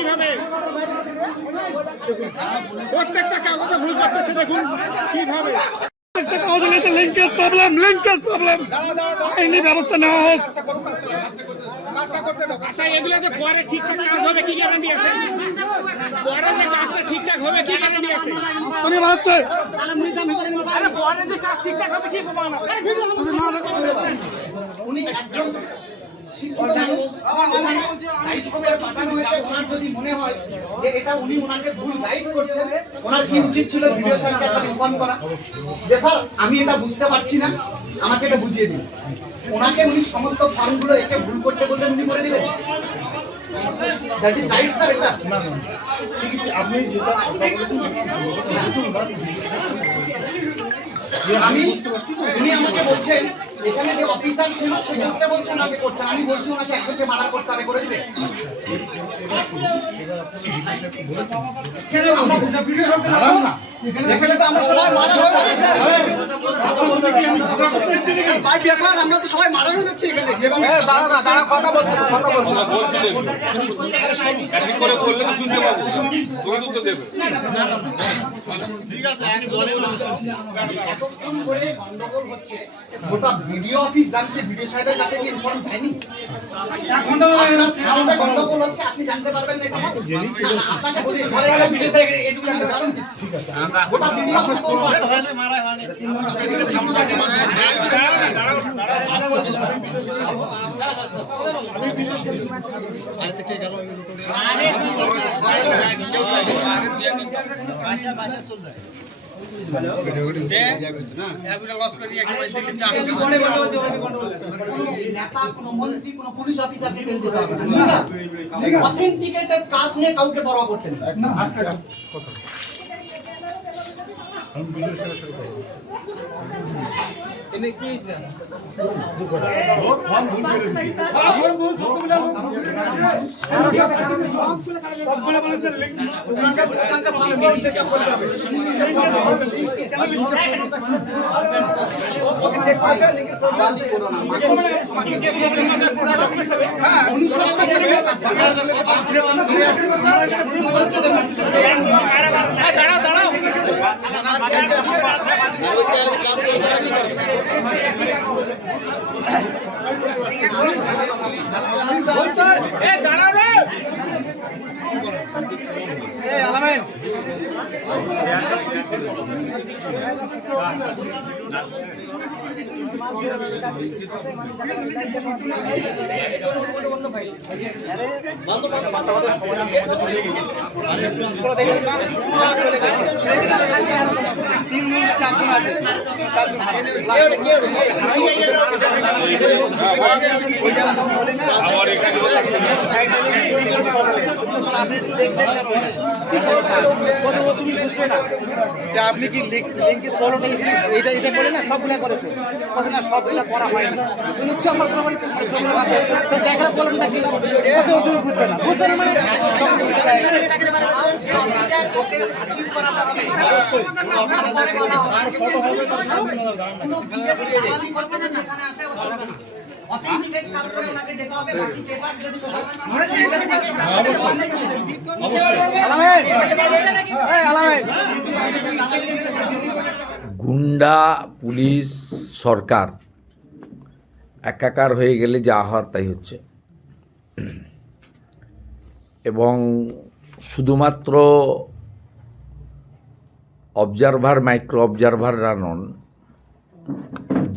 কিভাবে প্রত্যেকটা কাগজে ভুল করতেছে, দেখুন কিভাবে লিঙ্কেজ প্রবলেম আইনি ব্যবস্থা নেওয়া হোক। আচ্ছা, এগুলো যে পরে ঠিকঠাক কাজ হবে কি গ্যারান্টি আছে? পরে যে কাজটা ঠিকঠাক হবে কি গ্যারান্টি আছে? বাড়াচ্ছে, আরে পরে যে কাজ ঠিকঠাক হবে কি প্রমাণ আছে? উনি একজন পাঠানো হয়েছে। ওনার যদি মনে হয় যে এটা উনি ওনাকে ভুল গাইড করছেন, ওনার কি উচিত ছিল ভিডিও স্যারকে একটা ইনফর্ম করা যে স্যার আমি এটা বুঝতে পারছি না, আমাকে এটা বুঝিয়ে দিন। ওনাকে উনি সমস্ত ফর্মগুলো একে ভুল করতে বললেন, উনি করে দিবেন। That is right sir. এটা আপনি আমি উনি আমাকে বলছেন এখানে যে অফিসার ছিল সে করতে বলছেন, আমি করছেন। আমি বলছি ওনাকে একজনকে মার্ডার করতে হবে, করে দিবে। এখানে তো আমরা সবাই মার্ডার হয়ে যাচ্ছি স্যার। ভাই ব্যাপার, আমরা তো সবাই মার্ডার হয়ে যাচ্ছি এখানে। যেভাবে দাঁড়া কথা বলছেন একদিন করে করলে তো শুনতে পাবো, তুমি উত্তর দেবে। ঠিক আছে, এতক্ষণ করে গন্ডগোল হচ্ছে, গোটা ভিডিও অফিস জানছে, ভিডিও সাহেবের কাছে কি ইনফর্ম যায়নি? আমাদের গন্ডগোল হচ্ছে, আপনি জানতে পারবেন না। আপনাকে বলি ঘরে একটা ভিডিও থেকে এটুকু আমি কারণ দিচ্ছি। গোটা ভিডিও অফিস মারা হয়নি। আরে থেকে গেল পুলিশ অফিসার অথেন্টিকেটেড কাজ নিয়ে কাউকে পরোয়া করতেন না। আপনি কি লিঙ্কেজ প্রবলেম এটা এটা করে না, সবগুলা করেছে না, সবগুলা করা হয়নি। হচ্ছে আমার প্রবলেম আছে, তো দেখার প্রবলেমটা কি তুমি বুঝবে না, বুঝবে না মানে গুন্ডা পুলিশ সরকার একাকার হয়ে গেলে যা হওয়ার তাই হচ্ছে। এবং শুধুমাত্র অবজারভার মাইক্রো অবজারভাররা নন,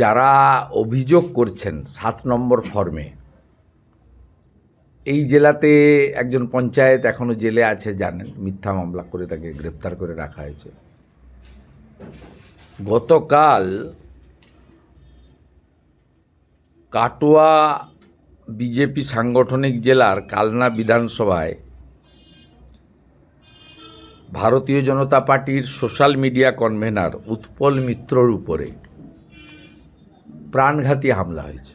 যারা অভিযোগ করছেন 7 নম্বর ফর্মে, এই জেলাতে একজন পঞ্চায়েত এখনও জেলে আছে জানেন, মিথ্যা মামলা করে তাকে গ্রেপ্তার করে রাখা হয়েছে। গতকাল কাটোয়া বিজেপি সাংগঠনিক জেলার কালনা বিধানসভায় ভারতীয় জনতা পার্টির সোশ্যাল মিডিয়া কনভেনার উৎপল মিত্রর উপরে প্রাণঘাতী হামলা হয়েছে,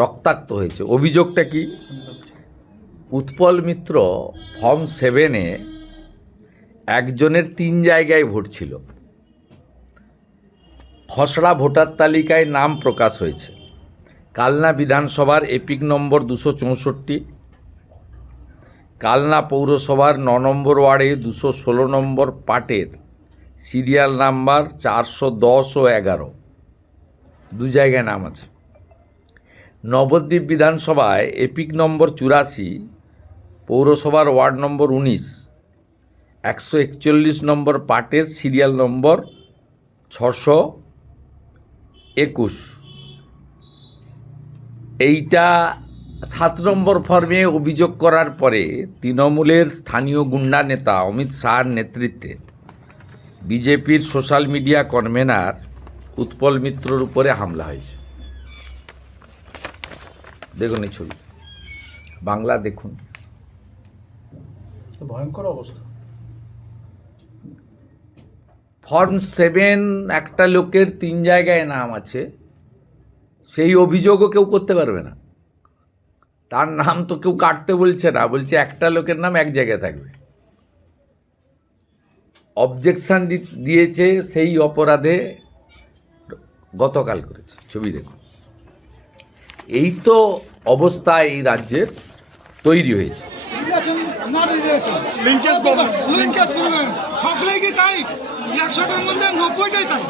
রক্তাক্ত হয়েছে। অভিযোগটা কি? উৎপল মিত্র ফর্ম 7-এ একজনের 3 জায়গায় ভোট ছিল, খসড়া ভোটার তালিকায় নাম প্রকাশ হয়েছে। কালনা বিধানসভার এপিক নম্বর 264, কালনা পৌরসভার 9 নম্বর ওয়ার্ডে 216 নম্বর পার্টের সিরিয়াল নাম্বার 410 ও 11 দু জায়গায় নাম আছে। নবদ্বীপ বিধানসভায় এপিক নম্বর 84, পৌরসভার ওয়ার্ড নম্বর 19, 141 নম্বর পার্টের সিরিয়াল নম্বর 621। এইটা 7 নম্বর ফর্মে অভিযোগ করার পরে তৃণমূলের স্থানীয় গুন্ডা নেতা অমিত শাহর নেতৃত্বে বিজেপির সোশ্যাল মিডিয়া কনভেনার উৎপল মিত্রর উপরে হামলা হয়েছে। দেখুন এই ছবি, বাংলা দেখুন। ভয়ঙ্কর অবস্থা। ফর্ম 7 একটা লোকের 3 জায়গায় নাম আছে, সেই অভিযোগও কেউ করতে পারবে না। তার নাম তো কেউ কাটতে বলছে না, বলছে একটা লোকের নাম এক জায়গায় থাকবে। অবজেকশন দিয়েছে সেই অপরাধে গতকাল করেছে। ছবি দেখুন। এই তো অবস্থা এই রাজ্যের তৈরি হয়েছে। সবগুলোই তাই, 100টার মধ্যে 90টাই তাই।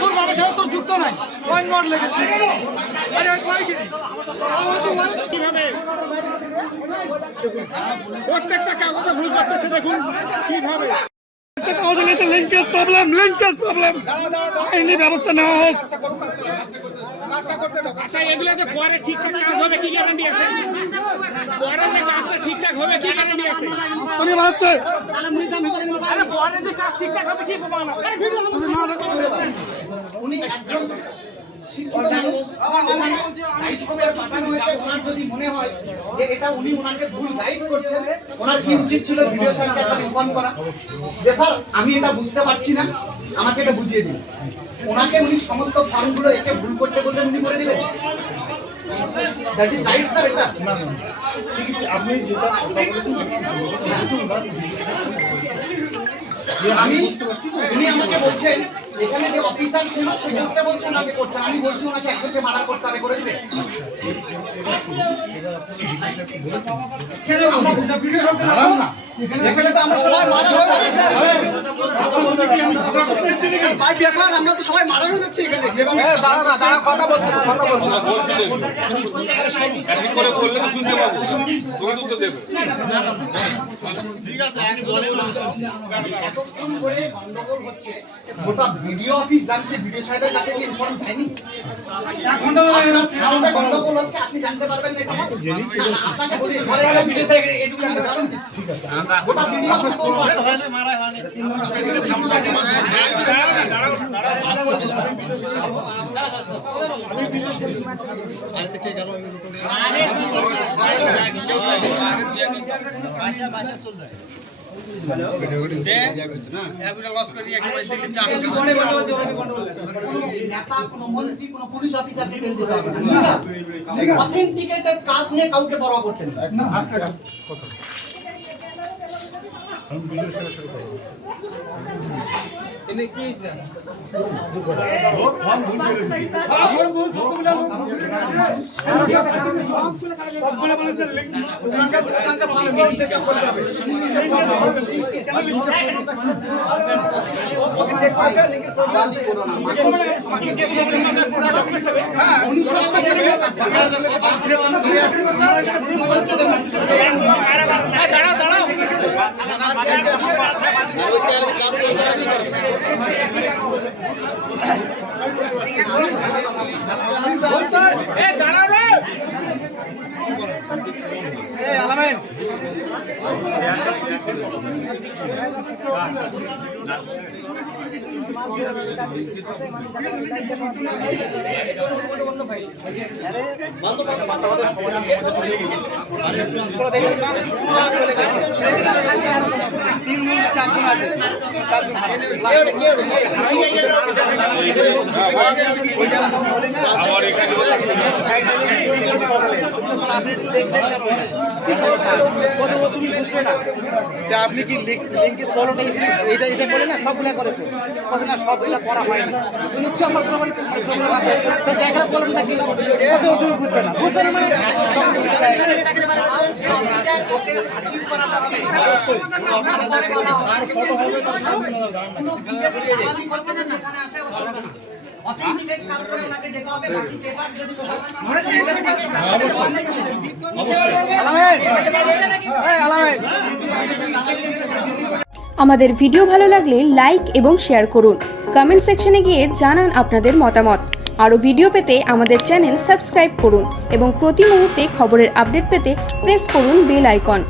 তোর বাবার সাথে তোর যুক্ত নাই, কিভাবে প্রত্যেকটা কাগজে ভুল করতেছে, দেখুন কিভাবে। লিঙ্কেজ প্রবলেম আইনি ব্যবস্থা নেওয়া হোক। আচ্ছা, এগুলো যে পরে ঠিকঠাক কাজ হবে কি গ্যারান্টি আছে? পরে যে কাজটা ঠিকঠাক হবে কি গ্যারান্টি আছে? আস্তানি বাড়াচ্ছে। আরে পরে যে কাজ ঠিকঠাক হবে কি প্রমাণ আছে? উনি একজন শিক্ষিত মানুষ, গাইড করে পাঠানো হয়েছে। ওনার যদি মনে হয় যে এটা উনি ওনাকে ভুল গাইড করছেন, ওনার কি উচিত ছিল ভিডিও স্যারকে একবার ইনফর্ম করা যে স্যার আমি এটা বুঝতে পারছি না, আমাকে এটা বুঝিয়ে দিন। ওনাকে উনি সমস্ত ফর্মগুলো একে ভুল করতে বললেন, উনি করে দিবেন। That is right sir. এটা আপনি যেটা আমি উনি আমাকে বলছেন এখানে যে অফিসার ছিল সে করতে বলছেন আগে করছেন, আমি বলছি ওনাকে একজনকে মার্ডার করতে হবে, করে দিবে। এখানে তো আমরা সবাই মার্ডার হয়ে যাচ্ছি স্যার। ভাই ব্যাপার, আমরা তো সবাই মার্ডার হয়ে যাচ্ছি এখানে। দাঁড়া কথা বলছেন করে বললে তো শুনতে পাবো, তুমি উত্তর দেবে। এতক্ষণ করে গন্ডগোল হচ্ছে, গোটা ভিডিও অফিস জানছে, ভিডিও সাহেবের কাছে কি ইনফর্ম যায়নি? আপনার গন্ডগোল হচ্ছে, আপনি জানতে পারবেন না এটা? না, আপনাকে বলি ঘরে একটা ভিডিও সাহেবের এটুকু উদাহরণ দিচ্ছি। গোটা ভিডিও অফিস বলবো নেতা, কোনো মন্ত্রী, কোনো পুলিশ অফিসারকে তেল দিতে হবে না। অথেন্টিকেটেড কাজ নিয়ে কাউকে পরোয়া করতে নেই। তুমি বুঝবে না যে আপনি কি লিঙ্কেজ প্রবলেমটা এটা করে না সবগুলা করেছে বলছে না সবগুলা করা হয়নি তুমি হচ্ছে আমার প্রবলেম আছে তো দেখার প্রবলেমটা কি বলছে তুমি বুঝবে না মানে অথেন্টিকেট কাজ করে ওনাকে যেতে হবে বাকি পেপার যদি আমাদের ভিডিও ভালো লাগলে লাইক এবং শেয়ার করুন। কমেন্ট সেকশনে গিয়ে জানান আপনাদের মতামত। আরও ভিডিও পেতে আমাদের চ্যানেল সাবস্ক্রাইব করুন এবং প্রতি মুহূর্তে খবরের আপডেট পেতে প্রেস করুন বেল আইকন।